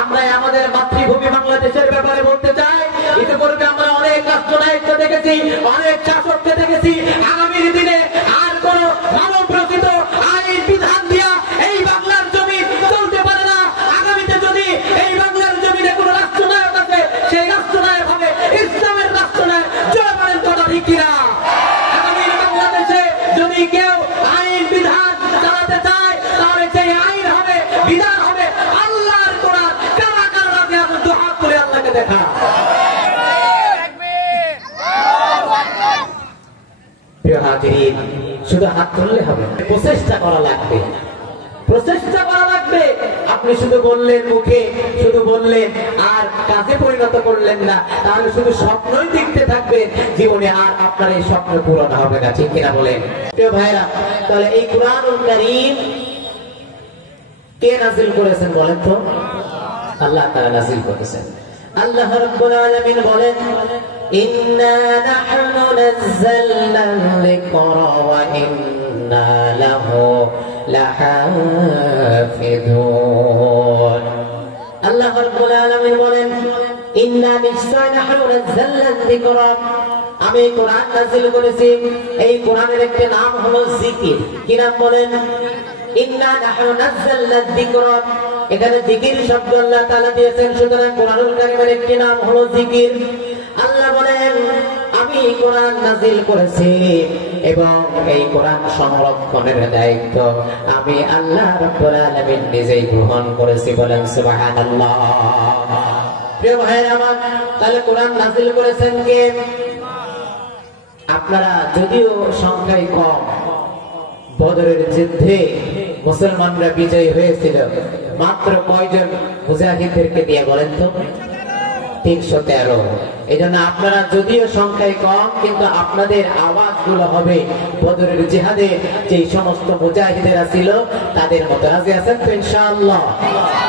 আমরা আমাদের মাতৃভূমি বাংলাদেশের ব্যাপারে বলতে চাই, ইতিপূর্বে আমরা অনেক রাষ্ট্রনায়ককে দেখেছি, অনেক শাসককে দেখেছি। আগামীর দিনে আর কোন মানব রচিত আইন বিধান দিয়া এই বাংলার জমি চলতে পারে না। আগামীতে যদি এই বাংলার জমিনে কোন রাষ্ট্রনায়ক আছে, সেই রাষ্ট্রনায়ক হবে ইসলামের রাষ্ট্রনায়ক। জয় বলেন কথা ঠিক কিনা? আগামীর বাংলাদেশে যদি কেউ আইন বিধান চালাতে চায়, তাহলে সেই আইন হবে, বিধান হবে আল্লাহর কোরআন। কারা কারা রাজি আছেন তো হাত তুলে আল্লাহকে দেখা। প্রিয় হাজিরিন, শুধু হাত তুললে হবে, প্রচেষ্টা করা লাগবে, প্রচেষ্টা করা লাগবে। আপনি শুধু বললেন, মুখে শুধু বললেন আর কাজে পরিণত করলেন না, তাহলে শুধু স্বপ্নই দেখতে থাকবেন, জীবনে আর আপনার এই স্বপ্ন পূরণ হবে না। ঠিক কিনা বলেন? প্রিয় ভাইরা, তাহলে এই কুরআনুল কারীম কে নাযিল করেছেন বলেন তো? আল্লাহ তাআলা নাযিল করেছেন। আল্লাহ রাব্বুল আলামিন বলেন, ইন্না নাহনু নাযালনা যিকরা ওয়া ইন্না লাহু লাহাফিযুন। আল্লাহ রাব্বুল আলামিন বলেন, ইন্না নিশ্চয় নাহনু নাযালনা যিকরা, আমি কোরআন নাযিল করেছি। এই কোরআনের একটি নাম হলো জিকির। কি নাম বলেন? ইন্না নাহনু নাযালনা যিকরা, এখানে জিকির শব্দ আল্লাহ তাআলা দিয়েছেন, সুতরাং কোরআনুল কারীমের একটি নাম হলো জিকির। আল্লাহ বলেন, আমি কোরআন নাযিল করেছি এবং এই কোরআন সংরক্ষণের দায়িত্ব আমি আল্লাহ রাব্বুল আলামিন নিজেই গ্রহণ করেছি। বলেন সুবহানাল্লাহ। প্রিয় ভাইরা আমার, তাহলে কোরআন নাযিল করেছেন কে? আপনারা যদিও সংখ্যায় কম, বদরের যুদ্ধে মুসলমানরা বিজয়ী হয়েছিল মাত্র কয়জন মুজাহিদদেরকে দিয়ে বলেন তো? 313। এই জন্য আপনারা যদিও সংখ্যায় কম, কিন্তু আপনাদের আওয়াজগুলো হবে বদরের জিহাদে যে সমস্ত মুজাহিদেরা ছিল তাদের মতো। রাজি আছেন তো ইনশাআল্লাহ?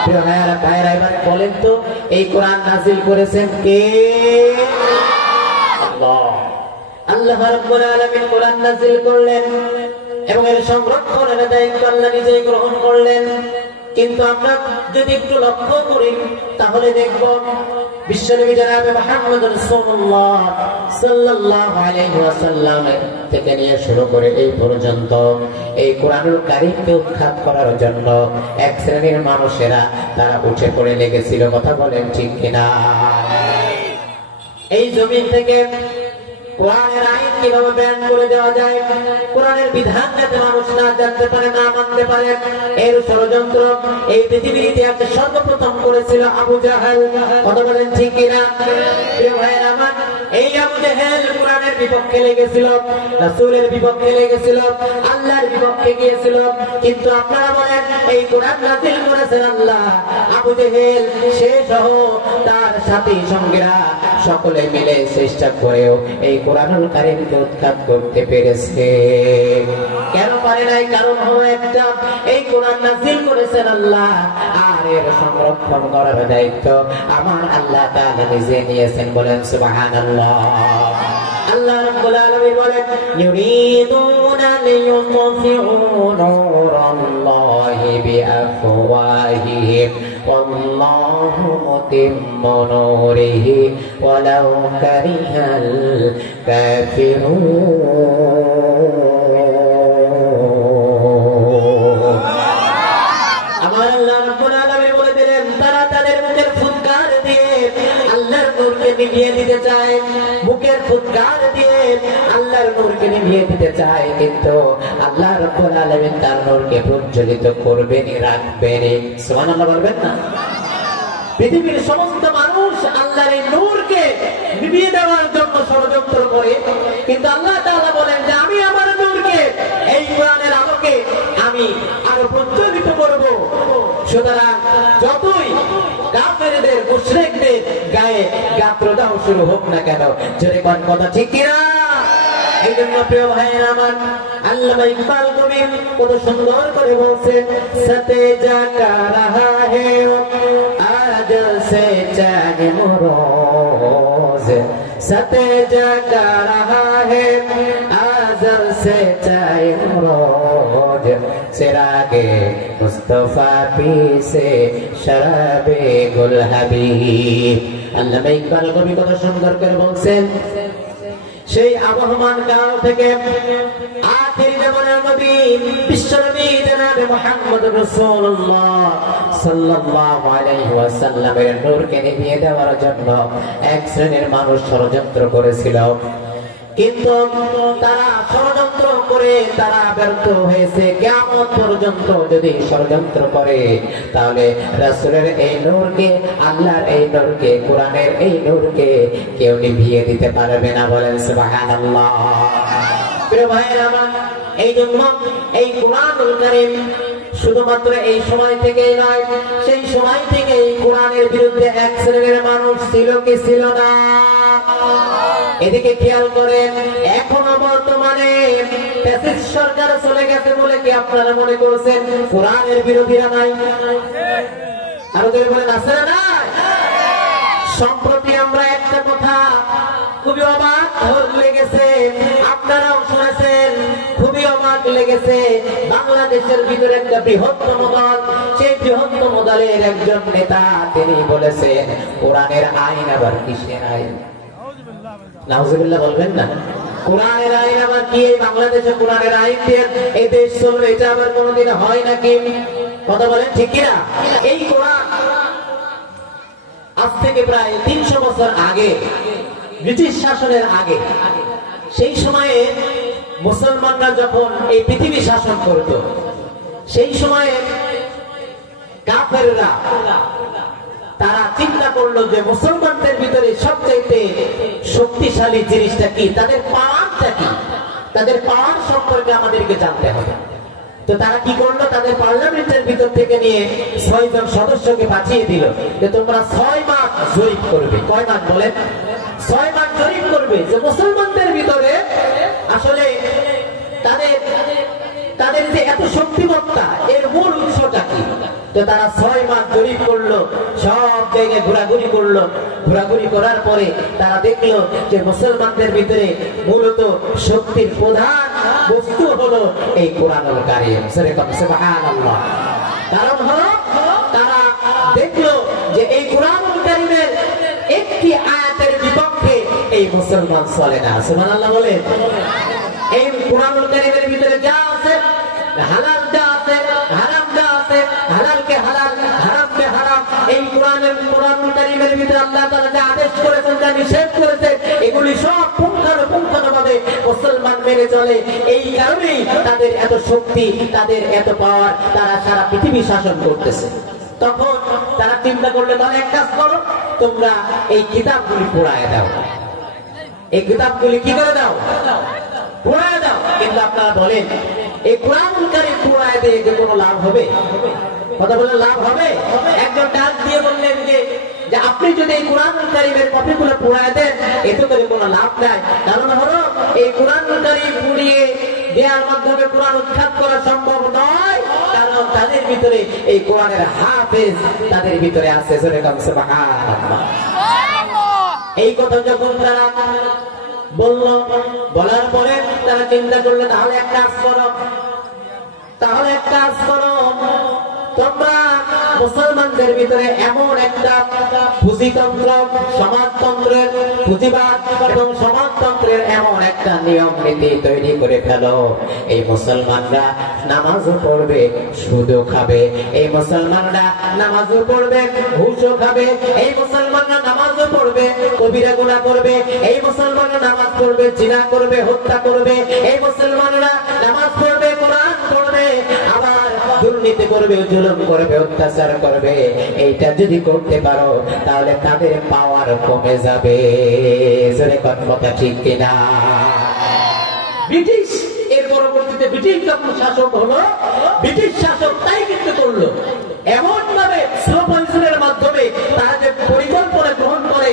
প্রিয় ভাইয়েরা, এবার বলেন তো, এই কোরআন নাযিল করেছেন কে? আল্লাহ। আল্লাহ রাব্বুল আলামিন কোরআন নাযিল করলেন এবং এর সংরক্ষণের দায়িত্ব আল্লাহ নিজেই গ্রহণ করলেন। কিন্তু আমরা যদি একটু লক্ষ্য করি তাহলে দেখব বিশ্বনবী জনাবে মুহাম্মদ রাসূলুল্লাহ সাল্লাল্লাহু আলাইহি ওয়াসাল্লাম থেকে নিয়ে শুরু করে এই পর্যন্ত এই কোরআনুল কারীমকে উৎখাত করার জন্য এক শ্রেণীর মানুষেরা তারা উঠে পড়ে লেগেছিল। কথা বলেন ঠিক কিনা? এই জমিন থেকে কোরআনের আইন কিভাবে ব্যান করে দেওয়া যায়, কোরআনের বিধান যাতে মানুষ না জানতে পারে, না মানতে পারে, এর ষড়যন্ত্র এই পৃথিবীর ইতিহাসে সর্বপ্রথম করেছিল আবু জাহেল। কথা বলেন ঠিক কিনা? প্রিয় ভাইয়েরা আমার, এই আবু জাহেল কোরআনের বিপক্ষে লেগেছিল, রাসূলের বিপক্ষে লেগেছিল, আল্লাহর বিপক্ষে গিয়েছিল। কিন্তু আপনারা বলেন, এই কোরআন নাযিল করেছেন আল্লাহ, আবু জাহেল সে সহ তার সাথী সঙ্গীরা সকলে মিলে চেষ্টা করেও এই কোরআনুল কারীমকে উৎখাত করতে পেরেছে। কেন পারে নাই? কারণ হলো একটা, এই কোরআন নাযিল করেছেন আল্লাহ, আর এর সংরক্ষণ করার দায়িত্ব আমার আল্লাহ তাআলা নিজে নিয়েছেন। বলেন সুবহানাল্লাহ। আল্লাহ রাব্বুল আলামিন বলেন, ইউরিদুনা লিইউতফিউ নূরাল্লাহি বিআফওয়াহিহিম ওয়াল্লাহু মুতিম্মু নূরিহি ওয়ালাউ কারিহাল কাফিরুন। আমার আল্লাহ রাব্বুল আলামিন বলে দিলেন, তারা তাদের মুখের ফুৎকার দিয়ে আল্লাহর নূরকে নিভিয়ে দিতে চায়, মুখের ফুৎকার দিয়ে আল্লাহর নূরকে নিভিয়ে দিতে চায়, কিন্তু আল্লাহ রাব্বুল আলামিন তার নূরকে প্রজ্বলিত করবেনই, রাখবেনই। সুবহানাল্লাহ বলবেন না? পৃথিবীর সমস্ত মানুষ আল্লাহর এই নূরকে নিভিয়ে দেওয়ার জন্য ষড়যন্ত্র করে, কিন্তু আল্লাহ তাআলা বলেন যে আমি আমার নূরকে এই কোরআনের আলোকে আমি আরো প্রজ্বলিত করব। সুতরাং যতই কাফেরদের মুশরিকদের গায়ে গাত্রদাহ শুরু হোক না কেন, জোরে কোন কথা ঠিক কিনা? এই জন্য প্রিয় ভাইয়েরা আমার, আল্লামা ইকবাল কবি কত সুন্দর করে বলছেন, সতে জাকা রাহা হে আজ সে চাঁদ মোরোজ, সতে জাকা রাহা হে আজ সে চাঁদ মোরোজ, চিরাগে মুস্তাফা পিছে শরাবে গুল হাবিব। আল্লামা ইকবাল কবি কত সুন্দর করে বলছেন, সেই আবহমান কাল থেকে আখির জামানার নবী বিশ্বনবী জনাবে মুহাম্মদুর রাসূলুল্লাহ সাল্লাল্লাহু আলাইহি ওয়াসাল্লামের নূরকে নিভিয়ে দেওয়ার জন্য এক শ্রেণীর মানুষ ষড়যন্ত্র করেছিল, কিন্তু তারা ষড়যন্ত্র করে তারা ব্যর্থ হয়েছে। কিয়ামত পর্যন্ত যদি ষড়যন্ত্র করে তাহলে রাসূলের এই নূরকে, আল্লাহর এই নূরকে, কোরআনের এই নূরকে কেউ নিভিয়ে দিতে পারবে না। বলেন সুবহানাল্লাহ। প্রিয় ভাইরা আমার, এই জন্য এই কোরআনুল কারীম শুধুমাত্র এই সময় থেকেই নয়, সেই সময় থেকে এই কোরআনের বিরুদ্ধে এক শ্রেণীর মানুষ ছিল কি ছিল না? এদিকে খেয়াল করেন, এখনো বর্তমানে ফ্যাসিস্ট সরকার চলে গেছে বলে কি আপনারা মনে করছেন কোরআনের বিরোধীরা নাই? আরো যদি বলেন আছে না নাই? সম্প্রতি আমরা একটা কথা খুবই অবাক লেগেছে, আপনারাও শুনেছেন, খুবই অবাক লেগেছে। বাংলাদেশের ভিতরে একটা বৃহত্তম দল, সেই বৃহত্তম দলের একজন নেতা তিনি বলেছেন কোরআনের আইন আবার কিসের আইন? নাউজুবিল্লাহ বলবেন না। কোরআনের আইন আবার কি? এই বাংলাদেশে কোরআনের আইন দিয়ে এই দেশ চলবে, এটা আবার কোনোদিন হয় নাকি? কথা বলেন ঠিক কিনা? এই কোরআন আজ থেকে প্রায় 300 বছর আগে, ব্রিটিশ শাসনের আগে, সেই সময়ে মুসলমানরা যখন এই পৃথিবী শাসন করত, সেই সময়ে কাফেররা তারা চিন্তা করলো যে মুসলমানদের ভিতরে সবচেয়ে শক্তিশালী জিনিসটা কি, তাদের পাওয়ারটা কি, তাদের পাওয়ার সম্পর্কে আমাদেরকে জানতে হবে। তো তারা কি করলো, তাদের পার্লামেন্টের ভিতর থেকে নিয়ে 6 জন সদস্যকে পাঠিয়ে দিল যে তোমরা 6 মাস জরিপ করবে। কয় মাস বলেন? 6 মাস জরিপ করবে যে মুসলমানদের ভিতরে আসলে তাদের যে এত শক্তিমত্তা, এর মূল উৎসটা কি। তো তারা 6 মাস জরিপ করলো, সব জায়গায় ঘোরাঘুরি করলো। ঘোরাঘুরি করার পরে তারা দেখলো যে মুসলমানদের ভিতরে মূলত শক্তির প্রধান বস্তু হলো এই কোরআনুল কারীম। সুবহানাল্লাহ। কারণ হলো তারা দেখলো যে এই কোরআনুল কারীমের একটি আয়াতের বিপক্ষে এই মুসলমান চলে না। সুবহানাল্লাহ বলেন। এই কোরআনুল কারীমের ভিতরে যা আছে, হালাল যা আছে, হারাম যা আছে, হালালকে হালাল, হারামকে হারাম, এই কোরআনুল কারীমের ভিতরে আল্লাহ তাআলা যা আদেশ করেছেন, যা নিষেধ করেছেন, এগুলি সব পুঙ্খানুপুঙ্খভাবে মুসলমান মেনে চলে। এই কারণেই তাদের এত শক্তি, তাদের এত পাওয়ার, তারা সারা পৃথিবী শাসন করতেছে। তখন তারা চিন্তা করলে, তাহলে এক কাজ করো, তোমরা এই কিতাবগুলি পোড়ায় দাও। এই কিতাবগুলি কি করে দাও? পোড়ায় দাও। কিন্তু আপনারা বলেন এই কোরআনুল কারীম পোড়ায় দিয়ে যে কোনো লাভ হবে? কথা বলে লাভ হবে? একজন ডাক দিয়ে বললেন যে আপনি যদি এই কোরআনুল কারীমের কপিগুলো পোড়ায় দেন, এতে করে কোনো লাভ নাই। কারণ হলো এই কোরআনুল কারীম পুড়িয়ে দেওয়ার মাধ্যমে কোরআন উৎখাত করা সম্ভব নয়, কারণ তাদের ভিতরে এই কোরআনের হাফেজ তাদের ভিতরে আছে। সুবহানাল্লাহ। এই কথা যখন তারা বলল, বলার পরে তারা চিন্তা করলো, তাহলে এক কাজ করো, তোমরা মুসলমানদের ভিতরে এমন একটা পুঁজিতন্ত্র, সমাজতন্ত্রের, পুঁজিবাদ এবং সমাজতন্ত্রের এমন একটা নিয়ম নীতি তৈরি করে ফেলো। এই মুসলমানরা নামাজও পড়বে, সুদও খাবে। এই মুসলমানরা নামাজও পড়বে, ঘুষও খাবে। এই মুসলমানরা নামাজও পড়বে, কবিরা গুনাহ করবে। এই মুসলমানরা নামাজ পড়বে, জিনা করবে, হত্যা করবে। এই মুসলমানরা নামাজ পড়বে, কোরআন পড়বে, আবার দুর্নীতি করবে, জুলুম করবে, অত্যাচার করবে। এইটা যদি করতে পারো তাহলে তাদের পাওয়ার কমে যাবে। কথা ঠিক কিনা? ব্রিটিশ এর পরবর্তীতে ব্রিটিশ যখন শাসক হলো, ব্রিটিশ শাসক তাই কিন্তু করলো। এমন ভাবে স্লো পয়জনের মাধ্যমে তারা যে পরিকল্পনা গ্রহণ করে,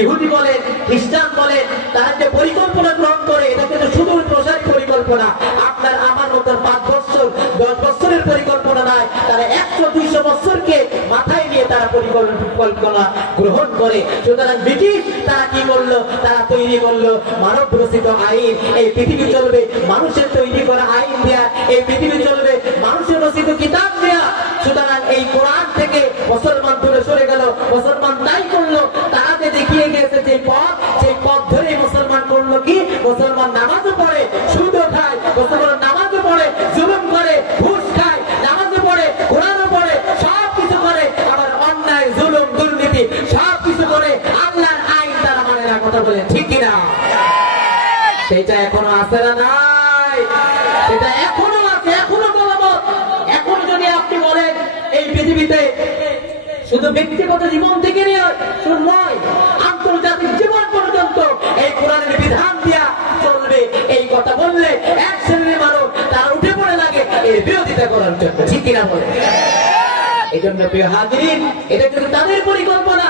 ইহুদি বলেন, খ্রিস্টান বলেন, তারা যে পরিকল্পনা গ্রহণ করে, এটা কিন্তু সুদূর প্রসারী পরিকল্পনা। আপনার আমার মতন 5 বছর 10 বছরের পরিকল্পনা নয়। তারা 100-200 বছরকে মাথায় নিয়ে তারা তারা পরিকল্পনা গ্রহণ করে। সুতরাং ব্রিটিশ তারা কি করলো, তারা তৈরি করলো মানব রচিত আইন। এই পৃথিবী চলবে মানুষের তৈরি করা আইন দেয়া, এই পৃথিবী চলবে মানুষের রচিত কিতাব দেয়া। সুতরাং এই কোরআন থেকে মুসলমান দূরে সরে গেল। মুসলমান তাই করলো, তারা যে দেখিয়ে গেছে যে পথ, সেই পথ ধরে মুসলমান করলো কি, মুসলমান নামাজও পড়ে, সুদও খায়, মুসলমান নামাজও পড়ে, জুলুম করে, ঘুষ খায়, নামাজও পড়ে, কোরআনও পড়ে, সব কিছু করে, আবার অন্যায় জুলুম দুর্নীতি সব কিছু করে, আল্লাহর আইন তারা মানে না। কথা বলে ঠিক কিনা? সেটা এখনো আছে না? নাই, সেটা এখনো আছে, এখনো বলবৎ। এখন যদি আপনি বলেন এই পৃথিবীতে শুধু ব্যক্তিগত জীবন থেকে শুধু নয়, আন্তর্জাতিক জীবন পর্যন্ত এই কোরআনের বিধান দিয়া চলবে, এই কথা বললে এক শ্রেণীর মানুষ তারা উঠে পড়ে লাগে এর বিরোধিতা করার জন্য। ঠিক কিনা বলে? এই জন্য প্রিয় হাজিরিন, এটা কিন্তু তাদের পরিকল্পনা,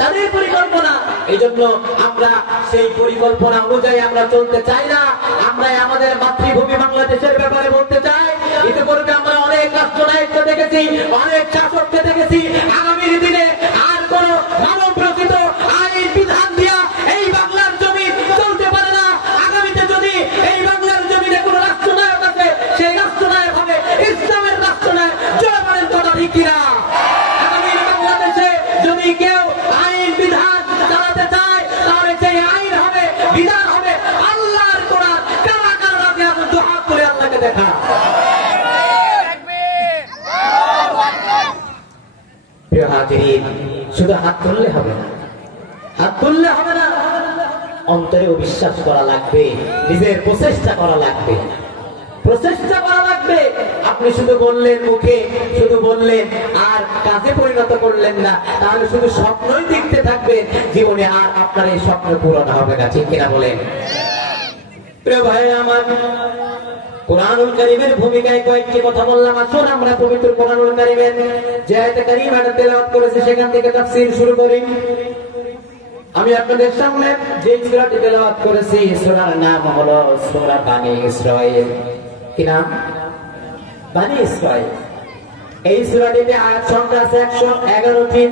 তাদের পরিকল্পনা। এই জন্য আমরা সেই পরিকল্পনা অনুযায়ী আমরা চলতে চাই না। আমরা আমাদের মাতৃভূমি বাংলাদেশের ব্যাপারে বলতে চাই, ইতিপূর্বে আমরা অনেক রাষ্ট্রনায়ককে দেখেছি, অনেক শাসককে দেখেছি। আগামীর দিনে আর কোন মানব রচিত আইন বিধান দিয়া এই বাংলার জমি চলতে পারে না। আগামীতে যদি এই বাংলার জমিনে কোন রাষ্ট্রনায়ক আছে, সেই রাষ্ট্রনায়ক হবে ইসলামের রাষ্ট্রনায়ক। জয় বলেন কথা ঠিক কিনা? আগামীর বাংলাদেশে যদি কেউ আইন বিধান চালাতে চায়, তাহলে সেই আইন হবে, বিধান হবে আল্লাহর কোরআন। কারা কারা রাজি আছেন তো হাত তুলে আল্লাহকে দেখা। প্রিয় হাজিরিন, শুধু হাত তুললে হবে না, হাত তুললে হবে না, অন্তরে বিশ্বাস করা লাগবে, নিজের প্রচেষ্টা করা লাগবে, প্রচেষ্টা করা লাগবে। আপনি শুধু বললেন, মুখে শুধু বললেন আর কাজে পরিণত করলেন না, তাহলে শুধু স্বপ্নই দেখতে থাকবেন, জীবনে আর আপনার এই স্বপ্ন পূরণ হবে না। ঠিক কিনা বলেন? প্রিয় ভাই আমার, কোরআনুল কারীমের ভূমিকায় কয়েকটি কথা বললাম। আসুন আমরা পবিত্র কোরআনুল কারীমের যে আয়াতে কারীমাটা তেলাওয়াত করেছি সেখান থেকে তাফসীর শুরু করি। আমি আপনাদের সামনে যে সূরাটি তেলাওয়াত করেছি, সূরার নাম হলো সূরা বানী ইসরাঈল। কি নাম? বানী ইসরাঈল। এই সূরাটিতে আয়াত সংখ্যা আছে 111টি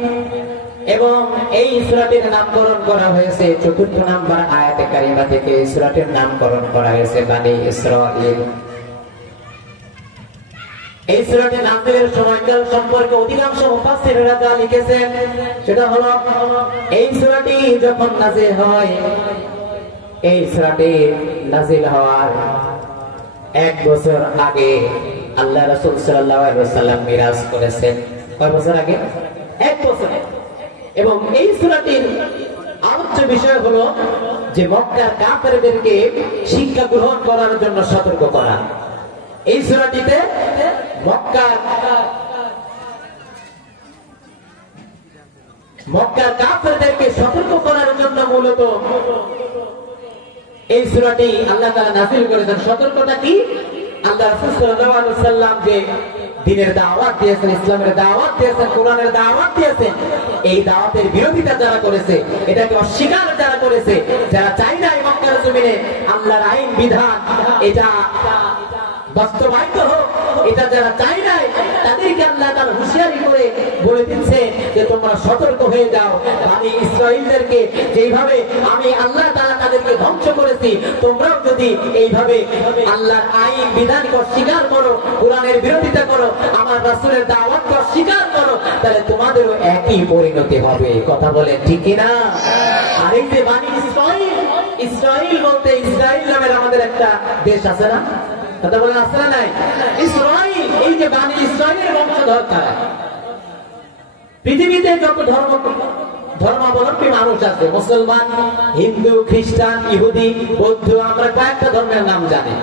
এবং এই সূরাটির নামকরণ করা হয়েছে ৪র্থ নাম্বার আয়াতে কারিমা থেকে। এই সূরাটির নামকরণ করা হয়েছে বানী ইসরাঈল। এই সূরাটি নাযিলের সময়কাল সম্পর্কে অধিকাংশ মুফাসসিররা যা লিখেছেন সেটা হলো, এই সূরাটি যখন নাযিল হয়, এই সূরাটি নাযিল হওয়ার 1 বছর আগে আল্লাহ রাসূল সাল্লাল্লাহু আলাইহি ওয়াসাল্লাম মিরাজ করেছেন। কয় বছর আগে? 1 বছর। এবং এই সূরাটির আলোচ্য বিষয় হলো যে মক্কার কাফেরদেরকে শিক্ষা গ্রহণ করার জন্য সতর্ক করা। এই সূরাটিতে মক্কার কাফেরদেরকে সতর্ক করার জন্য মূলত এই সূরাটি আল্লাহ তাআলা নাযিল করেছেন। সতর্কতা কি? আল্লাহ রাসূল সাল্লাল্লাহু আলাইহি ওয়াসাল্লাম যে দ্বীনের দাওয়াত দিয়েছেন, ইসলামের দাওয়াত দিয়েছেন, কোরআনের দাওয়াত দিয়েছেন, এই দাওয়াতের বিরোধিতা যারা করেছে, এটাকে অস্বীকার যারা করেছে, যারা চায় না এই মক্কার জমিনে আল্লাহর আইন বিধান এটা বাস্তবায়িত হোক, এটা যারা চায় না, তাদেরকে আল্লাহ তাআলা হুঁশিয়ারি করে বলে দিচ্ছে যে তোমরা সতর্ক হয়ে যাও। বানী ইসরাঈলদেরকে যেইভাবে আমি আল্লাহ তাআলা তাদেরকে ধ্বংস করেছি, তোমরাও যদি এইভাবে আল্লাহর আইন বিধানকে অস্বীকার করো, কোরআনের বিরোধিতা করো, আমার রাসূলের দাওয়াতকে অস্বীকার করো, তাহলে তোমাদেরও একই পরিণতি হবে। কথা বলেন ঠিক কিনা? আর এই যে বানী ইসরাঈল, ইসরাঈল বলতে ইসরাঈল নামের আমাদের একটা দেশ আছে না? কথা বলেন আছে না নাই? ইসরাঈল, এই যে বানী ইসরাঈলের বংশধর কারা? পৃথিবীতে যত ধর্মাবলম্বী মানুষ আছে, মুসলমান, হিন্দু, খ্রিস্টান, ইহুদি, বৌদ্ধ, আমরা কয়েকটা ধর্মের নাম জানি।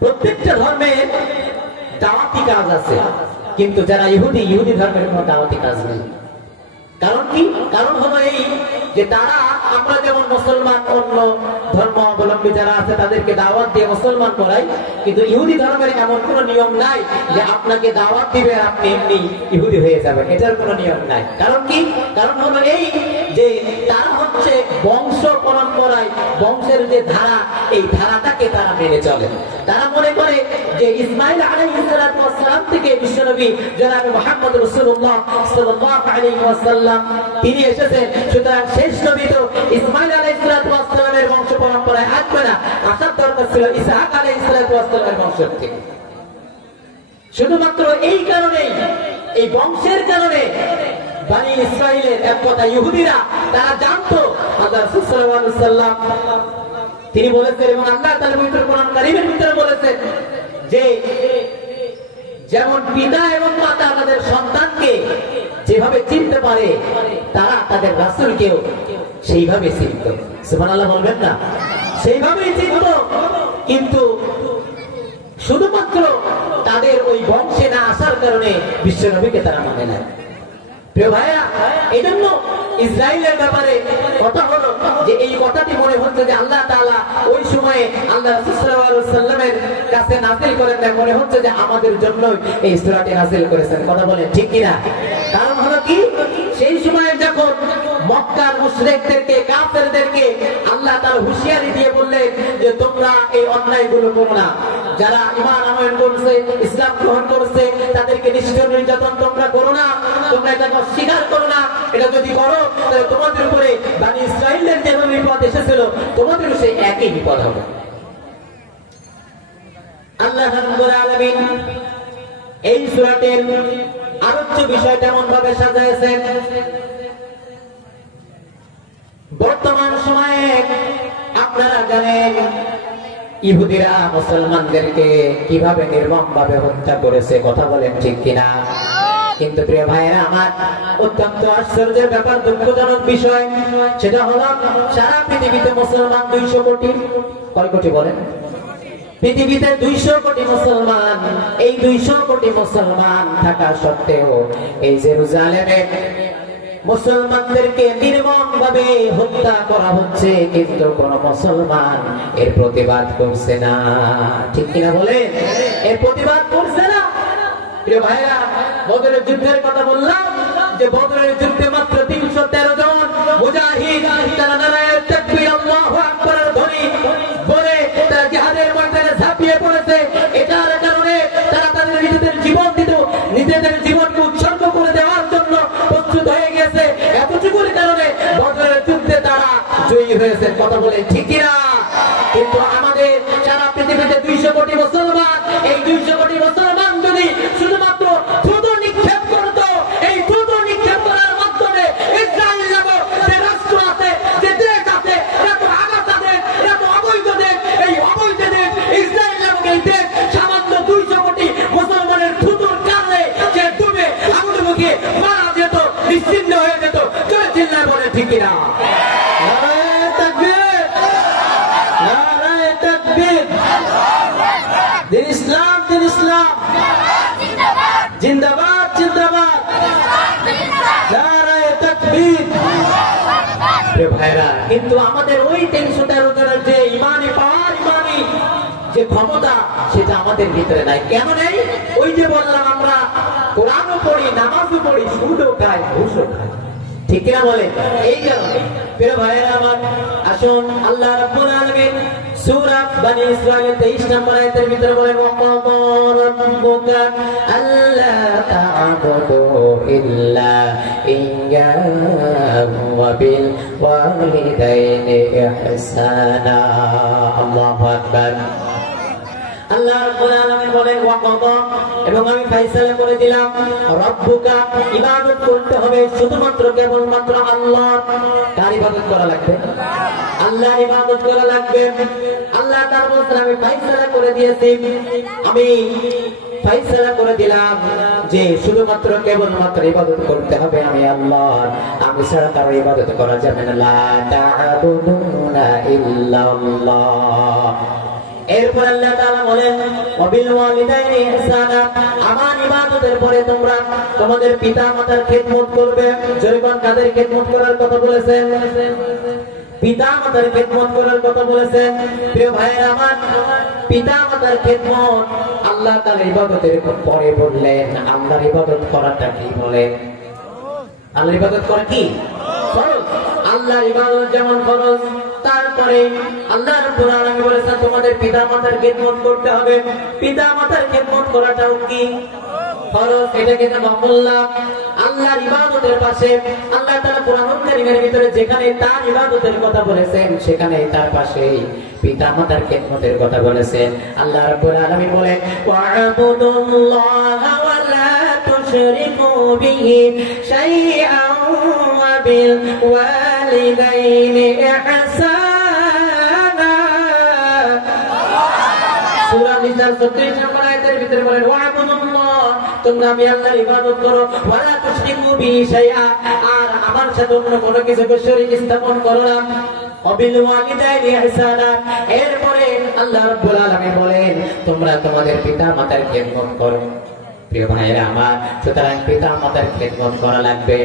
প্রত্যেকটা ধর্মের দাওয়াতি কাজ আছে, কিন্তু যারা ইহুদি ধর্মের কোনো দাওয়াতি কাজ নেই। কারণ কি? কারণ হলো এই যে তারা, আমরা যেমন মুসলমান অন্য ধর্ম অবলম্বী যারা আছে তাদেরকে দাওয়াত দিয়ে মুসলমান করাই, কিন্তু ইহুদি ধর্মের এমন কোন নিয়ম নাই যে আপনাকে দাওয়াত দিবে আর আপনি এমনি ইহুদি হয়ে যাবেন, এটার কোনো নিয়ম নাই। কারণ কি? কারণ হলো এই যে তারা হচ্ছে বংশ পরম্পরায়, বংশের যে ধারা, এই ধারাটাকে তারা মেনে চলে। তারা মনে করে যে ইসমাঈল আলাইহিস সালাতু ওয়াস সালাম থেকে বিশ্বনবী জনাব মুহাম্মদ রাসূলুল্লাহ সাল্লাল্লাহু আলাইহি ওয়াসাল্লাম তিনি এসেছেন। সুতরাং শেষ নবী তো ইসমাঈল আলাইহিস সালাতু ওয়াস সালামের বংশ পরম্পরায় আসবে না, আসার দরকার ছিল ইসহাক আলাইহিস সালাতু ওয়াস সালামের বংশ থেকে। শুধুমাত্র এই কারণেই, এই বংশের কারণে বনি ইসরাইলের এক কথা ইহুদিরা তারা জানতো আল্লাহ রাসূল সাল্লাল্লাহু আলাইহি ওয়াসাল্লাম তিনি বলেছেন এবং আল্লাহ তাআলা পবিত্র কোরআন কারীমের ভিতরে বলেছেন যে যেমন পিতা এবং মাতা তাদের সন্তানকে যেভাবে চিনতে পারে তারা তাদের রাসূলকেও সেইভাবে চিনত। সুবহানাল্লাহ বলবেন না? সেইভাবেই চিনত, কিন্তু শুধুমাত্র তাদের ওই বংশে না আসার কারণে বিশ্বনবীকে তারা মানে না। প্রিয় ভাইয়া, এই জন্য ইসরায়েলের ব্যাপারে কথা হলো যে এই কথাটি মনে হচ্ছে যে আল্লাহ তাআলা ওই সময়ে আল্লাহ রাসূল সাল্লাল্লাহু আলাইহি ওয়াসাল্লামের কাছে নাযিল করেন না, মনে হচ্ছে যে আমাদের জন্য এই সূরাটি নাযিল করেছেন। কথা বলেন ঠিক কিনা? কারণ হলো কি, সেই সময়ে যখন মক্কার মুশরিকদেরকে কাফেরদেরকে আল্লাহ তাআলা হুঁশিয়ারি দিয়ে বললেন যে তোমরা এই অন্যায়গুলো করো না, যারা ঈমান আনয়ন করছে, ইসলাম গ্রহণ করছে, তাদেরকে নিষ্ঠুর নির্যাতন তোমরা করো না, তোমরা এটাকে অস্বীকার করো না। এটা যদি করো তাহলে তোমাদের উপরে বনি ইসরাঈলের যে বিপদ এসেছিল তোমাদের সেই একই বিপদ হবে। আল্লাহ রাব্বুল আলামিন এই সূরাটির আলোচ্য বিষয় তেমন ভাবে সাজাইছেন। বর্তমান সময়ে আপনারা জানেন ইহুদিরা মুসলমানদেরকে কিভাবে নির্মমভাবে হত্যা করেছে। কথা বলেন ঠিক কিনা? কিন্তু প্রিয় ভাইরা আমার, অত্যন্ত আশ্চর্যের ব্যাপার, দুঃখজনক বিষয়, সেটা হলো সারা পৃথিবীতে মুসলমান 200 কোটি। কয় কোটি বলেন? পৃথিবীতে 200 কোটি মুসলমান। এই 200 কোটি মুসলমান থাকা সত্ত্বেও এই জেরুজালেমে মুসলমানদেরকে নির্মমভাবে হত্যা করা হচ্ছে, কিন্তু কোন মুসলমান এর প্রতিবাদ করছে না। ঠিক কিনা বলেন? এর প্রতিবাদ করছে না। প্রিয় ভাইরা, বদরের যুদ্ধের কথা বললাম যে বদরের যুদ্ধে মাত্র 313 জন মুজাহিদ তারা নারায়ে তাকবীর আল্লাহু আকবার ধ্বনি বলে তারা জিহাদের ময়দানে ঝাঁপিয়ে পড়েছে। এটার কারণে তারা তাদের নিজেদের জীবন দিত, নিজেদের জীবনকে উৎসর্গ করে দেওয়ার জন্য প্রস্তুত হয়ে গেছে। এতটুকুর কারণে বদরের যুদ্ধে তারা জয়ী হয়েছে। কথা বলে ঠিক কিনা? কিন্তু আমাদের সারা পৃথিবীতে 200 কোটি মুসলমান, এই 200 কোটি মুসলমান যদি শুধুমাত্র থুতু নিক্ষেপ করত, এই থুতু নিক্ষেপ করার মাধ্যমে ইসরায়েল নামক যে রাষ্ট্র আছে, যে দেশ আছে, এত আঘাত দেশ, এত অবৈধ দেশ, এই অবৈধ দেশ ইসরায়েল নামক এই দেশ সামান্য 200 কোটি মুসলমানের থুতুর কারণে যে ডুবে আগুন মুখে মারা যেত, নিশ্চিন্ন হয়ে যেত। চলে চিল্লায় বলে ঠিক কিনা? নারায়ে তাকবীর, নারায়ে তাকবীর। দিন ইসলাম, দিন ইসলাম জিন্দাবাদ, জিন্দাবাদ, নারায়ে তাকবীর। প্রিয় ভাইরা, কিন্তু আমাদের ওই 313 জনের যে ইমানি পাওয়ার, ইমানি যে ক্ষমতা, সেটা আমাদের ভিতরে নাই। কেন নেই? ওই যে বললাম, আমরা কোরআনও পড়ি, নামাজও পড়ি, সুদও খাই, ঘুষও খাই। ঠিক কিনা বলে? এই কারণে প্রিয় ভাইরা আমার, আসুন আল্লাহ রাব্বুল আলামিন সূরা বনি ইসরাঈল 23 নম্বর আয়াতের ভিতরে বলেন, ওয়াকাদা রাব্বুকা আল্লা তা'বুদু ইল্লা ইয়্যাহু ওয়া বিল ওয়ালিদাইনি ইহসানা। আল্লাহু আকবার। আল্লাহ রাব্বুল আলামিন বলেন, ওয়াকাদা, এবং আমি ফয়সালা করে দিলাম, রব্বুকা, ইবাদত করতে হবে শুধুমাত্র কেবলমাত্র আল্লাহ। কার ইবাদত করা লাগবে? আল্লাহর ইবাদত করা লাগবে। আল্লাহ তাআলা বলেন, আমি ফয়সালা করে দিয়েছি, আমি ফয়সালা করে দিলাম যে শুধুমাত্র কেবলমাত্র ইবাদত করতে হবে আমি আল্লাহর, আমি ছাড়া কারো ইবাদত করা যাবে না। লা তা'বুদুনা ইল্লাল্লাহ। এরপর আল্লাহ তাআলা বলেন, ওয়াবিল ওয়ালিদাইনি ইহসানা, আমার ইবাদতের পরে তোমরা তোমাদের পিতা মাতার খেদমত করবে। জয়গণ কাদের খেদমত করার কথা বলেছেন? পিতা মাতার খেদমত করার কথা বলেছেন। প্রিয় ভাইরা আমার, পিতা মাতার খেদমত আল্লাহ তাআলা ইবাদতের পরে বললেন। আল্লাহর ইবাদত করাটা কি বলেন? আল্লাহর ইবাদত করা কি ফরজ? আল্লাহর ইবাদত যেমন ফরজ, তার তারপরে আল্লাহ রাব্বুল আলামিন বলেছেন তোমাদের পিতামাতার খেদমত করতে হবে। পিতামাতার খেদমত করাটাও কি ফরজ, এটাকে আমরা বললাম আল্লাহর ইবাদতের পাশে। আল্লাহ তাআলা কোরআনুল কারীমের ভিতরে যেখানে তার ইবাদতের কথা বলেছেন সেখানে তার পাশে পিতামাতার খেদমতের কথা বলেছেন। আল্লাহ রাব্বুল আলামিন বলেন ওয়া'বুদুল্লাহা ওয়া লা তুশরিকু বিহি শাইআন ওয়া বিল ওয়ালিদাইনি ইহসানা। সূরা নিসার 36 নম্বর আয়াতের ভিতরে বলেন ওয়া'বুদুল্লাহ, তোমরা আমি আল্লাহর ইবাদত করো, ওয়া লা তুশরিকু বিহি শাইআ, আর আমার সাথে অন্য কোনো কিছুকে শরীক স্থাপন করো না। ওয়াবিল ওয়ালিদাইনি ইহসানা, এরপরে আল্লাহ রাব্বুল আলামিন বলেন তোমরা তোমাদের পিতামাতার খেদমত করো। প্রিয় ভাইরা আমার, সুতরাং পিতামাতার খেদমত করা লাগবে।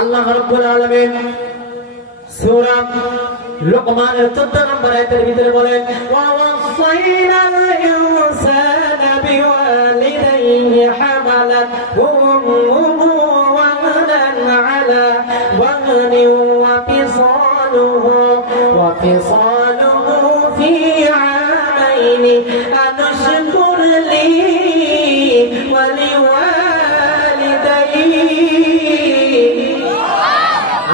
আল্লাহ রাব্বুল আলামিন সূরা লুকমানের 14 নম্বর আয়াতের ভিতরে বলেন ওয়া ওয়াসাইনাল ইনসানা বিওয়ালিদাইহি হামালাতহু উম্মুহু ওয়াহনান আলা ওয়াহনিন ওয়া ফিসালুহু ফি আমাইনি আনশকুর লি ওয়া লিওয়ালিদাইহি।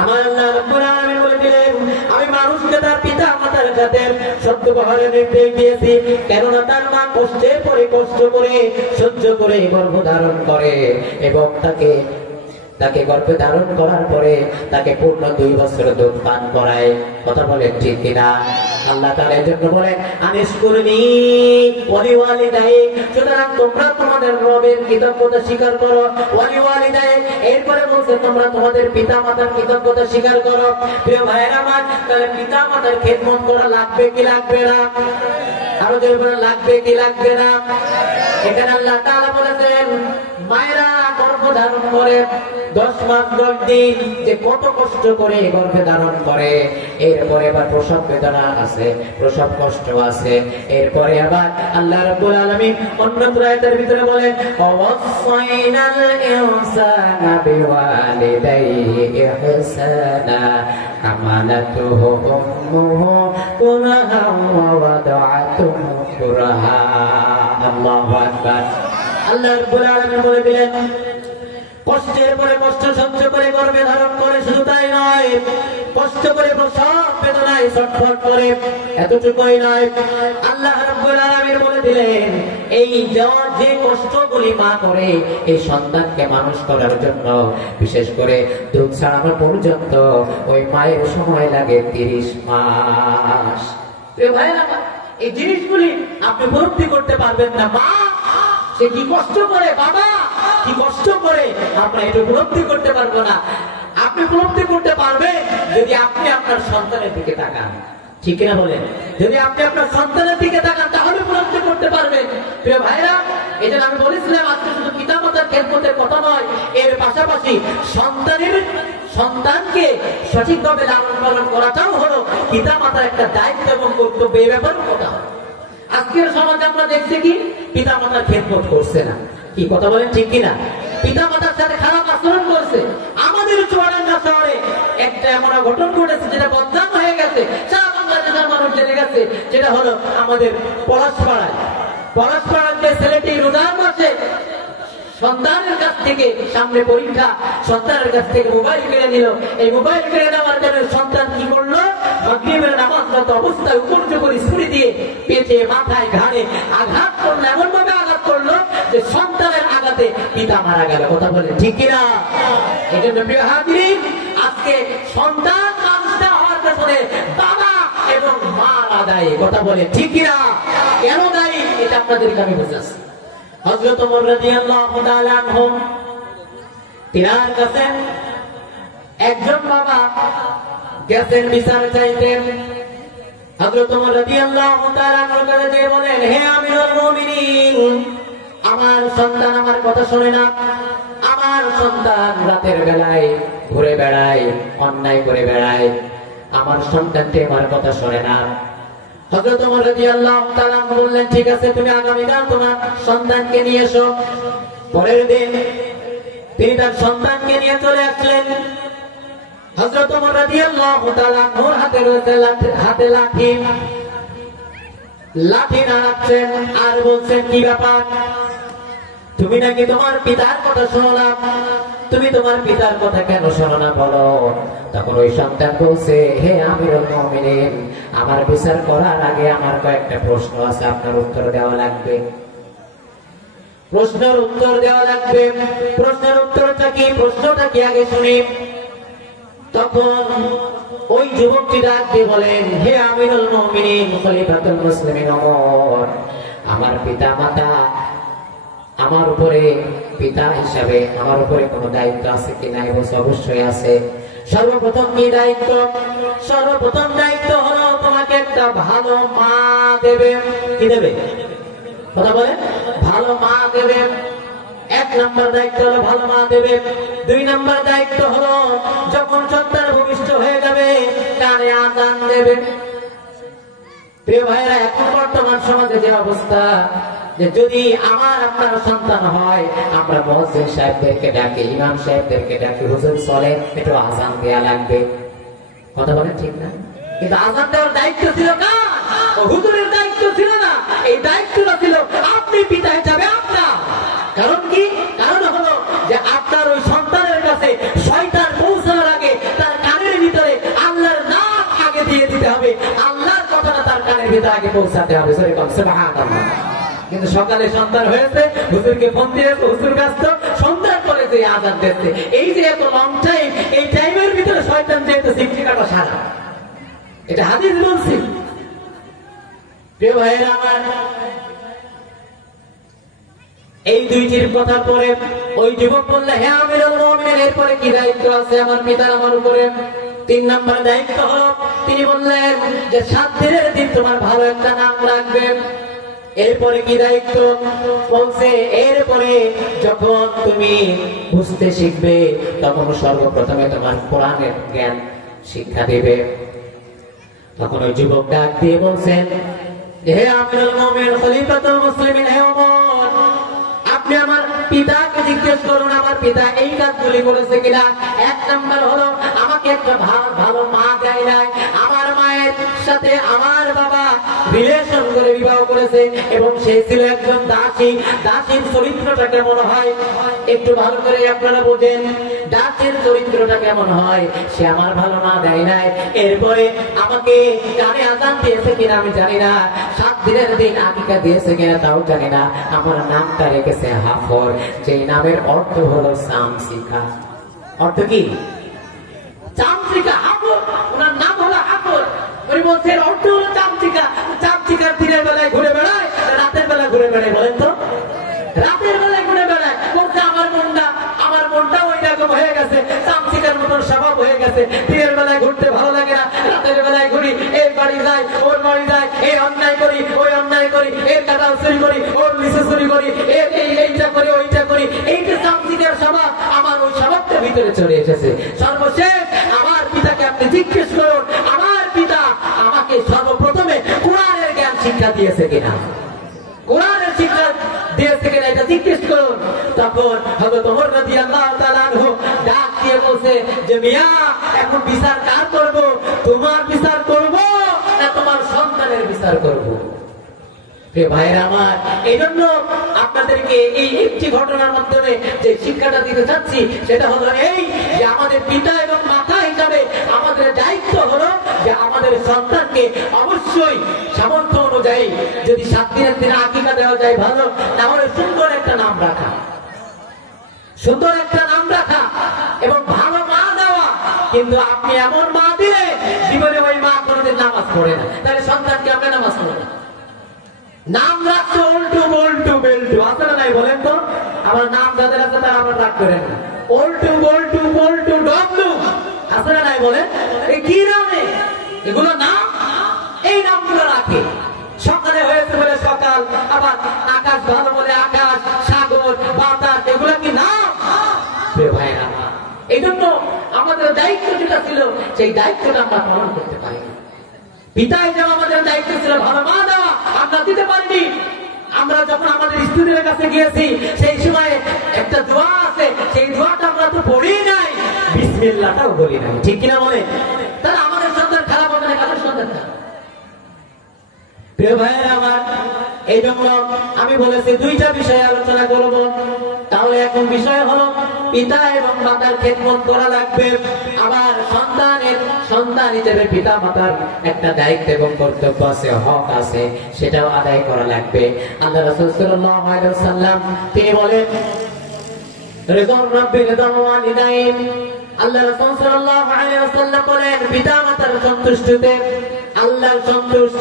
আমার আল্লাহ রাব্বুল আলামিন বলে দিলেন আমি মানুষকে তার পিতা মাতার সাথে সত্য বহরে নির্দেশ দিয়েছি, কেননা তার মা কষ্টের পরে কষ্ট করে সহ্য করে গর্ভধারণ করে এবং তাকে গর্ভে ধারণ করার পরে তাকে পূর্ণ 2 বছর দুধ পান করায়। কথা বলেন ঠিক কিনা? আল্লাহ তাআলা এর জন্য বলেন আনিশকুরনি ওয়া লিওয়ালিদাই, সুতরাং তোমরা তোমাদের রবের কৃতজ্ঞতা স্বীকার করো। ওয়া লিওয়ালিদাই, এরপরে বলছে তোমরা তোমাদের পিতামাতার কৃতজ্ঞতা স্বীকার করো। প্রিয় ভাইরা আমার, তাহলে পিতামাতার খেদমত করা লাগবে কি লাগবে না? আরো জোরে বলেন লাগবে কি লাগবে না? এখানে আল্লাহ তাআলা বলেছেন মায়েরা গর্ভ ধারণ করে 10 মাস 10 দিন যে কত কষ্ট করে গর্ভে ধারণ করে, এরপরে আবার প্রসব বেদনা আছে, প্রসব কষ্ট আছে। এরপরে আবার আল্লাহ রাব্বুল আলামিন অন্য আয়াতের ভিতরে বলেন ওয়াসাইনাল ইনসানা বিওয়ালিদাইহি ইহসানা হামালাতুহু উম্মুহু কুরহান ওয়া ওয়াদাআতুহু কুরহান। আল্লাহু আকবার। আল্লাহ রাব্বুল আলামিন বলে দিলেন কষ্টের পরে কষ্ট সহ্য করে গর্ভে ধারণ করে, শুধু তাই নয় কষ্ট করে প্রসব বেদনায় ছটফট করে, এতটুকুই নয় আল্লাহ রাব্বুল আলামিন বলে দিলেন এই যে কষ্টগুলি মা করে এই সন্তানকে মানুষ করার জন্য, বিশেষ করে দুধ ছাড়ানো পর্যন্ত ওই মায়ের সময় লাগে 30 মাস। এই জিনিসগুলি আপনি উপলব্ধি করতে পারবেন না। মা সে কি কষ্ট করে, বাবা কি কষ্ট করে, আমরা এটা উপলব্ধি করতে পারবো না। আপনি উপলব্ধি করতে পারবেন যদি আপনি আপনার সন্তানের দিকে তাকান, ঠিক কিনা বলেন? যদি আপনি আপনার সন্তানের দিকে তাকান তাহলে উপলব্ধি করতে পারবেন। প্রিয় ভাইরা, এই জন্য আমি বলেছিলাম আজকে শুধু পিতামাতার খেদমতের কথা নয়, এর পাশাপাশি সন্তানকে সঠিকভাবে লালন পালন করাটাও হলো পিতামাতার একটা দায়িত্ব এবং কর্তব্য। এই ব্যাপারে কথা হয়। আজকের সমাজে আমরা দেখছি কি পিতামাতার খেদমত করছে না, কি কথা বলেন ঠিক কিনা? পিতামাতার সাথে খারাপ আচরণ করছে। আমাদের চুয়াডাঙ্গা শহরে একটা এমন ঘটনা ঘটেছে যেটা বদনাম হয়ে গেছে, সারা বাংলাদেশের মানুষ জেনে গেছে। যেটা হলো আমাদের পলাশপাড়ায় যে ছেলেটি রোজার মাসে সন্তানের কাছ থেকে, সামনে পরীক্ষা, সন্তানের কাছ থেকে মোবাইল কিনে নিল। এই মোবাইল কিনে নেওয়ার জন্য সন্তান কি করলো? মাগরিবের নামাজরত অবস্থায় উপর্যুপ করে ছুরি দিয়ে পেটে, মাথায়, ঘাড়ে আঘাত করলো। এমন ভাবে আঘাত করলো যে সন্তানের আঘাতে পিতা মারা গেল। কথা বলে ঠিক কিনা? এই জন্য প্রিয় হাজিরিন, আজকে সন্তান মানুষটা হওয়ার পেছনে বাবা এবং মার আদায়। কথা বলে ঠিক কিনা? কেন দায়ী এটা আপনাদেরকে আমি বোঝাচ্ছি। হযরত ওমর রাদিয়াল্লাহু তাআলা আনহু, তিনার কাছে একজন বাবা গেছেন বিচার চাইতেন। হযরত ওমর রাদিয়াল্লাহু তাআলা আনহুর কাছে যেয়ে বলেন, হে আমিরুল মুমিনিন, আমার সন্তান আমার কথা শোনে না। আমার সন্তান রাতের বেলায় ঘুরে বেড়ায়, অন্যায় করে বেড়ায়। আমার সন্তানটি আমার কথা শোনে না। হযরত ওমর রাদিয়াল্লাহু তাআলা বললেন, ঠিক আছে, তুমি আগামীকাল তোমার সন্তানকে নিয়ে এসো। পরের দিন তিনি তার সন্তানকে নিয়ে চলে আসলেন। হযরত ওমর রাদিয়াল্লাহু তাআলা নূর হাতে রয়েছে, হাতে লাঠি, লাঠি নাড়াচ্ছেন আর বলছেন, কি ব্যাপার, তুমি নাকি তোমার পিতার কথা শোনো না, তুমি তোমার পিতার কথা কেন শোনো না বলো? তখন ওই সন্তান বলছে, হে আমিরুল মুমিনিন, আমার বিচার করার আগে আমার কয়েকটা প্রশ্ন আছে, আপনার উত্তর দেওয়া লাগবে। প্রশ্নের উত্তর দেওয়া লাগবে। প্রশ্নের উত্তরটা কি, প্রশ্নটা কি আগে শুনি। তখন ওই যুবকটি ডাক দিয়ে বলেন, হে আমিরুল মুমিনিন খলিফাতুল মুসলিমিন ওমর, আমার পিতা মাতা আমার উপরে, পিতা হিসাবে আমার উপরে কোনো দায়িত্ব আছে কি নাই? বলছে, অবশ্যই আছে। সর্বপ্রথম কি দায়িত্ব? সর্বপ্রথম দায়িত্ব হলো তোমাকে একটা ভালো মা দেবে। কি দেবে? কথা বলে, ভালো মা দেবে। এক নম্বর দায়িত্ব হলো ভালো মা দেবে। দুই নম্বর দায়িত্ব হলো যখন সন্তান ভূমিষ্ঠ হয়ে যাবে কানে আযান দেবে। প্রিয় ভাইরা, এখন বর্তমান সমাজে যে অবস্থা, যে যদি আমার আপনার সন্তান হয়, আমরা মুয়াজ্জিন সাহেবদেরকে ডাকি, ইমাম সাহেবদেরকে ডাকি, হুজুর চলে একটু আযান দেয়া লাগবে। কথা বলেন ঠিক না? কিন্তু আযান দেওয়ার দায়িত্ব ছিল কার? হুজুরের দায়িত্ব ছিল না, এই দায়িত্বটা ছিল আপনি পিতা হিসাবে আপনার। কারণ কি? কারণ হলো যে আপনার ওই সন্তানের কাছে শয়তান পৌঁছানোর আগে তার কানের ভিতরে আল্লাহর নাম আগে দিয়ে দিতে হবে, আল্লাহর কথাটা তার কানের ভিতরে আগে পৌঁছাতে হবে। সুবহানাল্লাহ। কিন্তু সকালে সন্তান হয়েছে, হুজুরকে ফোন দিয়েছে, হুজুর ব্যস্ত, সন্তান করে যে আযান দিচ্ছে, এই যে এত লং টাইম, এই টাইমের ভিতরে শয়তান যেহেতু সিকটি কাটা সারা, এটা হাদিস বলছি। প্রিয় ভাইয়েরা আমার, এই দুইটির কথার পরে ওই যুবক বললে, হে আমিরুল মুমিনিন, এরপরে কি দায়িত্ব আছে আমার পিতার আমার উপরে? তিন নম্বর দায়িত্ব হলো, তিনি বললেন যে 7 দিনের দিন তোমার ভালো একটা নাম রাখবে। এরপরে কি দায়িত্ব? বলছে, এরপরে যখন তুমি বুঝতে শিখবে তখন সর্বপ্রথমে তোমার কোরআনের জ্ঞান শিক্ষা দিবে। তখন ওই যুবক ডাক দিয়ে বলছেন, হে আমিরুল মুমিনিন খলিফাতুল মুসলিমিন, হে ওমর, আপনি আমার পিতাকে জিজ্ঞেস করুন আমার পিতা এই কাজগুলি করেছে কিনা। এক নাম্বার হলো আমাকে একটা ভালো মা দেয় নাই, আমার মায়ের সাথে আমার বাবা রিলেশন করে বিবাহ করেছে এবং সে ছিল একজন দাসী। দাসীর চরিত্রটা কেমন হয় একটু ভালো করে আপনারা বোঝেন, দাসীর চরিত্রটা কেমন হয়, সে আমার ভালো মা দেয় নাই। এরপরে আমাকে কানে আযান দিয়েছে কিনা আমি জানি না, 7 দিনের দিন আকিকা দিয়েছে কিনা তাও জানি না। আমার নামটা রেখেছে হাফর, যে নামের অর্থ হলো চামচিকা। অর্থ কি? চামচিকা, হাফর, ওনার নাম হলো হাফর। উনি বলছেন অর্থ হলো চামচিকা। চামচিকার দিনের বেলায় ঘুরে বেড়ায়, রাতের বেলা ঘুরে বেড়ায়, বলেন তো? রাতের বেলায় ঘুরে বেড়ায়। বলছে আমার মনটা ওই রকম হয়ে গেছে, চামচিকার মতন স্বভাব হয়ে গেছে। দিনের বেলায় ঘুরতে ভালো লাগে না, রাতের বেলায় ঘুরি, এর বাড়ি যাই, ওর বাড়ি যাই, এই অন্যায় করি, ওই অন্যায় করি, এর কাটা চুরি করি, ওর লিচু চুরি করি, এর এইটা করি, ওইটা করি। এই যে চামচিকার স্বভাব, আমার ওই স্বভাবটা ভিতরে চলে এসেছে। সর্বশেষ আমার পিতাকে আপনি জিজ্ঞেস করুন, আমার পিতা আমাকে সর্বপ্রথমে কোরআনের জ্ঞান শিক্ষা দিয়েছে কিনা, কোরআনের শিক্ষা দিয়েছে কিনা এটা জিজ্ঞেস করুন। তখন হযরত ওমর রাদিয়াল্লাহু তাআলা আনহু ডাক দিয়ে বলছে যে, মিয়া, এখন বিচার কার করব? তোমার বিচার করব না তোমার সন্তানের বিচার করব? প্রিয় ভাইরা আমার, এই জন্য আপনাদেরকে এই একটি ঘটনার মাধ্যমে যে শিক্ষাটা দিতে চাচ্ছি সেটা হলো এই, যে আমাদের পিতা এবং মাতা হিসাবে আমাদের দায়িত্ব হলো যে আমাদের সন্তানকে অবশ্যই সামর্থ্য অনুযায়ী যদি 7 দিনের দিনে আকিকা দেওয়া যায় ভালো, না হলে সুন্দর একটা নাম রাখা, সুন্দর একটা নাম রাখা এবং ভালো মা দেওয়া। কিন্তু আপনি এমন মা দিলে জীবনে ওই মা কোনোদিন নামাজ পড়ে না, তাহলে সন্তানকে আপনি নামাজ পড়ে না। নাম রাখতো উল্টু বল্টু বেল্টু, আছে না নাই বলেন তো? আমার নাম যাদের আছে তারা আবার রাগ করেন না। উল্টু বল্টু বল্টু ডবলু, আছে না নাই বলেন? এই কি নামে এগুলো নাম? এই নামগুলো রাখে। সকালে হয়েছে বলে সকাল, আবার আকাশ ভালো বলে আকাশ, সাগর, বাতাস, এগুলো কি নাম? ভাইরা, এই জন্য আমাদের দায়িত্ব যেটা ছিল সেই দায়িত্বটা আমরা পালন করতে পারি। পিতা হিসেবে আমাদের দায়িত্ব ছিল ভালো মা দেওয়া, আমরা দিতে পারিনি। আমরা যখন আমাদের স্ত্রীদের কাছে গিয়েছি সেই সময় একটা দোয়া আছে, সেই দোয়াটা আমরা তো পড়েই নাই। বিসমিল্লাহটাও বলি না, ঠিক কিনা বলে? তাহলে আমাদের সন্তান খারাপ হবে না, কাদের সন্তান খারাপ? প্রিয় ভাইয়েরা আমার, এই জন্য আমি বলেছি দুইটা বিষয়ে আলোচনা করব। তাহলে এখন বিষয় হলো পিতা এবং মাতার খেদমত করা লাগবে। আবার সন্তান হিসেবে পিতা মাতার একটা দায়িত্ব এবং কর্তব্য আছে, হক আছে, সেটাও আদায় করা লাগবে। আল্লাহ রাসূল সাল্লাল্লাহু আলাইহি ওয়াসাল্লাম তিনি বলেন, রিদা রাব্বি রিদা ওয়ালিদাইন, আল্লাহ রাসূল সাল্লাল্লাহু আলাইহি ওয়াসাল্লাম বলেন পিতা মাতার সন্তুষ্টিতে আল্লাহর সন্তুষ্ট।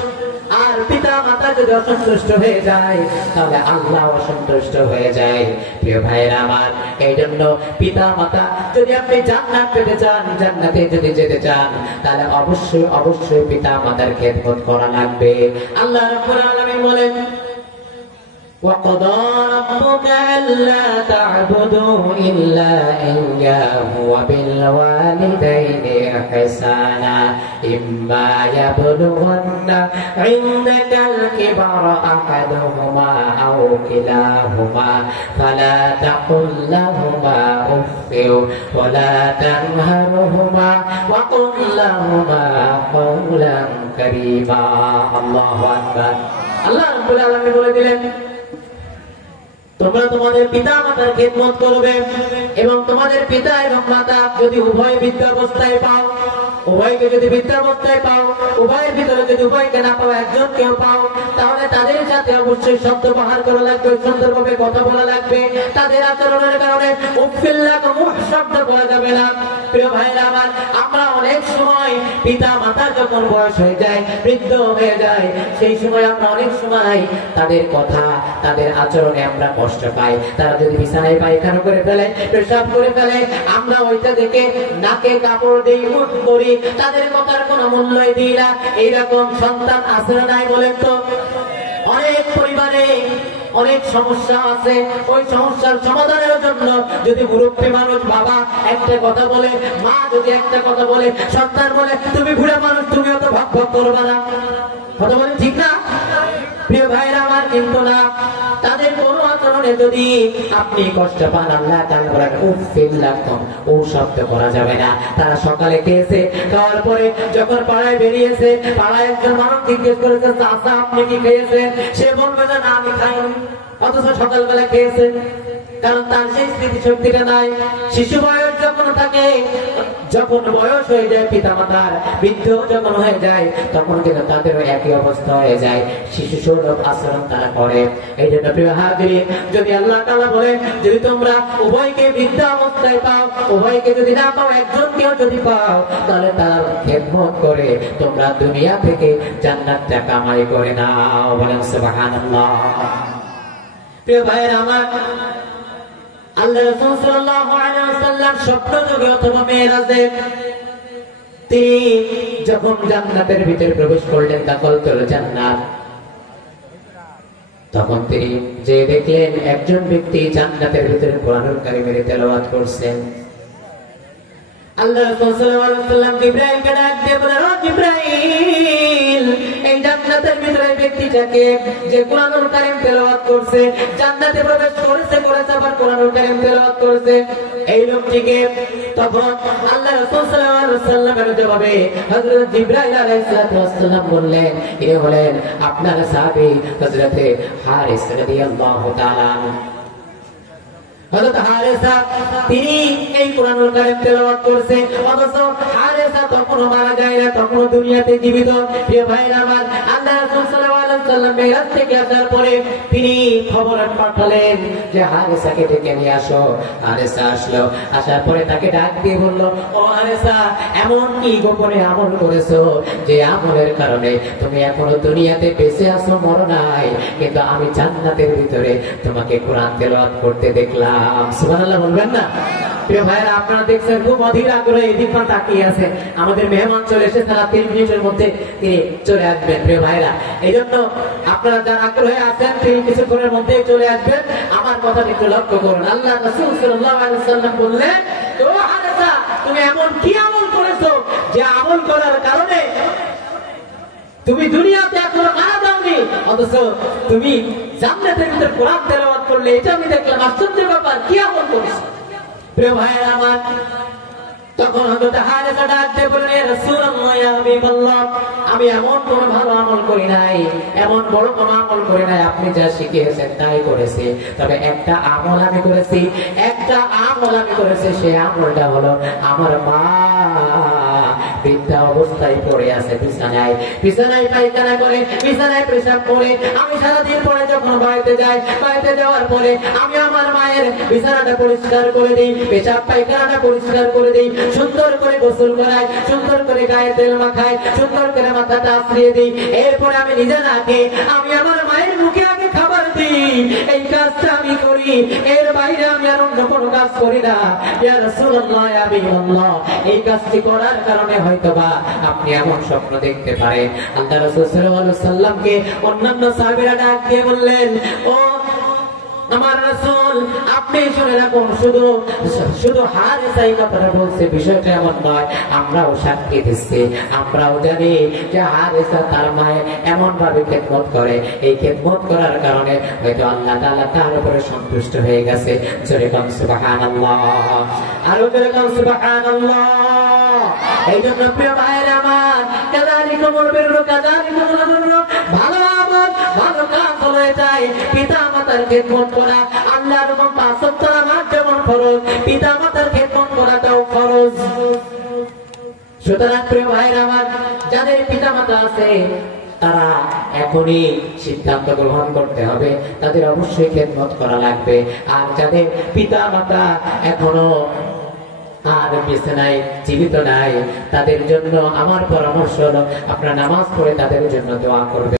আর পিতা মাতা যদি অসন্তুষ্ট হয়ে যায় তাহলে আল্লাহ অসন্তুষ্ট হয়ে যায়। প্রিয় ভাইরা আমার, এই জন্য পিতা মাতা যদি আপনি জান্নাত পেতে চান, জান্নাতে যদি যেতে চান, তাহলে অবশ্যই অবশ্যই পিতা মাতার খেদমত করা লাগবে। আল্লাহ রাব্বুল আলামিন বলেন, وَقَضَى رَبُّكَ أَلَّا تَعْبُدُوا إِلَّا إِيَّاهُ وَبِالْوَالِدَيْنِ إِحْسَانًا إِمَّا يَبْلُغَنَّ عِندَكَ الْكِبَرَ أَحَدُهُمَا أَوْ كِلَاهُمَا فَلَا تَقُل لَّهُمَا أُفٍّ وَلَا تَنْهَرْهُمَا وَقُل لَّهُمَا قَوْلًا كَرِيمًا। আল্লাহু আকবার। আল্লাহ রাব্বুল আলামিন বলে দিলেন, তোমরা তোমাদের পিতা মাতার খেদমত করবে এবং তোমাদের পিতা এবং মাতা যদি উভয় বৃদ্ধাবস্থায় পাও, উভয়কে যদি বৃদ্ধাবস্থায় পাও, উভয়ের ভিতরে যদি উভয়কে না পাও, একজন কেউ পাও, তাহলে তাদের সাথে অবশ্যই শব্দ ব্যবহার করা লাগবে, সুন্দরভাবে কথা বলা লাগবে। তাদের আচরণের কারণে শব্দ বলা যাবে না। প্রিয় ভাইরা আমার, আমরা অনেক সময় পিতা মাতার যখন বয়স হয়ে যায়, বৃদ্ধ হয়ে যায়, সেই সময় আমরা অনেক সময় তাদের কথা, তাদের আচরণে আমরা কষ্ট পাই। তারা যদি বিছানায় পায়খানা করে ফেলে, পেশাব করে ফেলে, আমরা ওইটা দেখে নাকে কাপড় দিই, মুখ করি, তাদের কথার কোনো মূল্যই দিই না। এইরকম সন্তান আছে না নাই বলেন তো? অনেক পরিবারে অনেক সমস্যা আছে। ওই সমস্যার সমাধানের জন্য যদি মুরব্বী মানুষ বাবা একটা কথা বলে, মা যদি একটা কথা বলে, সন্তান বলে তুমি বুড়া মানুষ, তুমি অত ভাগ ভাগ করবা না, কথা বলেন ঠিক না? প্রিয় ভাইরা আমার, কিন্তু না, তাদের কোন আচরণে যদি আপনি কষ্ট পান, আল্লাহ তাআলা বলেন উফিল লাকুম, ও শব্দ করা যাবে না। তারা সকালে খেয়েছে, খাওয়ার পরে যখন পাড়ায় বেরিয়েছে, পাড়ায় একজন মানুষ জিজ্ঞেস করেছে চাচা আপনি কি খেয়েছেন? সে বলবে না আমি খাইনি, অথচ সকালবেলা খেয়েছে। কারণ তার সেই স্মৃতি শক্তিটা নাই। শিশু বয়স যখন থাকে, যখন বয়স হয়ে যায় পিতা মাতার, বৃদ্ধ যখন হয়ে যায়, তখন কিন্তু তাদেরও একই অবস্থা হয়ে যায়, শিশু সুলভ আচরণ তারা করে। এই জন্য প্রিয় হাজিরিন, যদি আল্লাহ তাআলা বলেন যদি তোমরা উভয়কে বৃদ্ধা অবস্থায় পাও, উভয়কে যদি না পাও, একজনকেও যদি পাও, তাহলে তার খেদমত করে তোমরা দুনিয়া থেকে জান্নাতটা কামাই করে নাও। বলেন সুবহানাল্লাহ। প্রিয় ভাইরা আমার, আল্লাহ রাসূল সাল্লাল্লাহু আলাইহি ওয়াসাল্লাম স্বপ্নযোগে অথবা মেরাজে তিনি যখন জান্নাতের ভিতরে প্রবেশ করলেন, দাখালতুল জান্নাত, তখন তিনি যে দেখলেন একজন ব্যক্তি জান্নাতের ভিতরে কোরআনুল কারীমের তেলাওয়াত করছেন। আল্লাহ রাসূল সাল্লাল্লাহু আলাইহি ওয়াসাল্লাম জিবরাইলকে ডাক দিয়ে বলেন, ও জিবরাইল, এই জান্নাতের ভিতরে ব্যক্তিটাকে যে কোরআনুল কারীম তেলাওয়াত করছে, জান্নাতে প্রবেশ করেছে, আবার কোরআনুল কারীম তেলাওয়াত করেছে, এই লোকটিকে। তখন আল্লাহ রাসূল সাল্লাল্লাহু আলাইহি ওয়াসাল্লামের জবাবে হযরত জিবরাইল আলাইহিস সালাম বললেন, ইনি হলেন আপনার সাহাবী হযরত হারিস রাদিয়াল্লাহু তাআলা। হযরত হারিসা তিনি এই কোরআনুল কারীম তেলাওয়াত করছে, অথচ হারিসা তখনও মারা যায় না, তখনও দুনিয়াতে জীবিত। প্রিয় ভাইরা আমার, আল্লাহ রাসূল সাল্লাল্লাহু আলাইহি ওয়াসাল্লাম মেরাজ থেকে আসার পরে তিনি খবর পাঠালেন যে হারিসাকে ডেকে নিয়ে আসো। হারিসা আসলো, আসার পরে তাকে ডাক দিয়ে বলল, ও হারিসা, এমন কি গোপনে আমল করেছো যে আমলের কারণে তুমি এখনো দুনিয়াতে বেঁচে আছো, মরো নাই, কিন্তু আমি জান্নাতের ভিতরে তোমাকে কোরআন তেলাওয়াত করতে দেখলাম। সুবহানাল্লাহ বলবেন না? প্রিয় ভাইরা, আপনারা দেখছেন খুব অধীর আগ্রহে এদিক পা তাকিয়ে আছে। আমাদের মেহমান চলে এসে তারা 3 মিনিটের মধ্যে তিনি চলে আসবেন। প্রিয় ভাইরা, এই জন্য আপনারা যারা আগ্রহে আছেন তিনি কিছুক্ষণের মধ্যেই চলে আসবেন। আমার কথা একটু লক্ষ্য করুন। আল্লাহ রাসূল সাল্লাল্লাহু আলাইহি ওয়াসাল্লাম বললেন, তো হারিসা, তুমি এমন কি আমল করেছো যে আমল করার কারণে তুমি দুনিয়াতে এখনো মারা যাওনি, অথচ তুমি জান্নাতের ভিতরে কোরআন তেলাওয়াত করলে? এটা আমি দেখলাম, আশ্চর্যের ব্যাপার, কি আমল করেছো? প্রিয় ভাইরা আমার, তখন হযরত হারেসা ডাক দিয়ে বললেন, ইয়া রাসূলুল্লাহ, ইয়া হাবিবাল্লাহ, আমি এমন কোন ভালো আমল করি নাই, এমন বড় কোন আমল করি নাই, আপনি যা শিখিয়েছেন তাই করেছি। তবে একটা আমল আমি করেছি, সেই আমলটা হলো আমার মা বৃদ্ধা অবস্থায় পড়ে আছে বিছানায় পায়খানা করে, বিছানায় পেশাব করে। আমি সারাদিন পরে যখন বাড়িতে যাই, বাড়িতে যাওয়ার পরে আমি আমার মায়ের বিছানাটা পরিষ্কার করে দিই, পেশাব পায়খানাটা পরিষ্কার করে দিই, সুন্দর করে গোসল করাই, সুন্দর করে গায়ে তেল মাখাই, সুন্দর করে মাথাটা আশ্রিয়ে দিই। এরপরে আমি নিজে না খেয়ে আমি আমার মায়ের মুখে আগে খাবার দিই। এই কাজটা আমি করি, এর বাইরে আমি আর অন্য কোনো কাজ করি না। ইয়া রাসূলুল্লাহ, ইয়া হাবিবাল্লাহ, এই কাজটি করার কারণে হয়তোবা আপনি এমন স্বপ্ন দেখতে পারেন। আল্লাহ রাসূল সাল্লাল্লাহু আলাইহি ওয়াসাল্লামকে অন্যান্য সাহাবীরা ডাক দিয়ে বললেন, ও আমার রাসূল, আপনি শুনে রাখুন, শুধু হারেসাই কথাটা বলছে বিষয়টা এমন নয়, আমরাও সাক্ষী দিচ্ছি, আমরাও জানি যে হারেসা তার মায়ের এমন ভাবে খেদমত করে, এই খেদমত করার কারণে হয়তো আল্লাহ তাআলা তার উপরে সন্তুষ্ট হয়ে গেছে। জোরে বলুন সুবহানাল্লাহ, আরো জোরে বলুন সুবহানাল্লাহ। এই জন্য প্রিয় ভাইরা আমার, কাযালিকুমুল বিররু কাযালিকুমুল বিররু, ভালো আমল, ভালো কাজ হয়ে যায় পিতা মাতার খেদমত করা। আল্লাহর এবং পাঁচ ওয়াক্ত নামাজ যেমন ফরজ, পিতা মাতার খেদমত করাটাও ফরজ। সুতরাং প্রিয় ভাইরা আমার, যাদের পিতা মাতা আছে তারা এখনই সিদ্ধান্ত গ্রহণ করতে হবে, তাদের অবশ্যই খেদমত করা লাগবে। আর যাদের পিতা মাতা এখনো আর বিছানায় জীবিত নাই, তাদের জন্য আমার পরামর্শ হলো আপনারা নামাজ পড়ে তাদের জন্য দোয়া করবেন।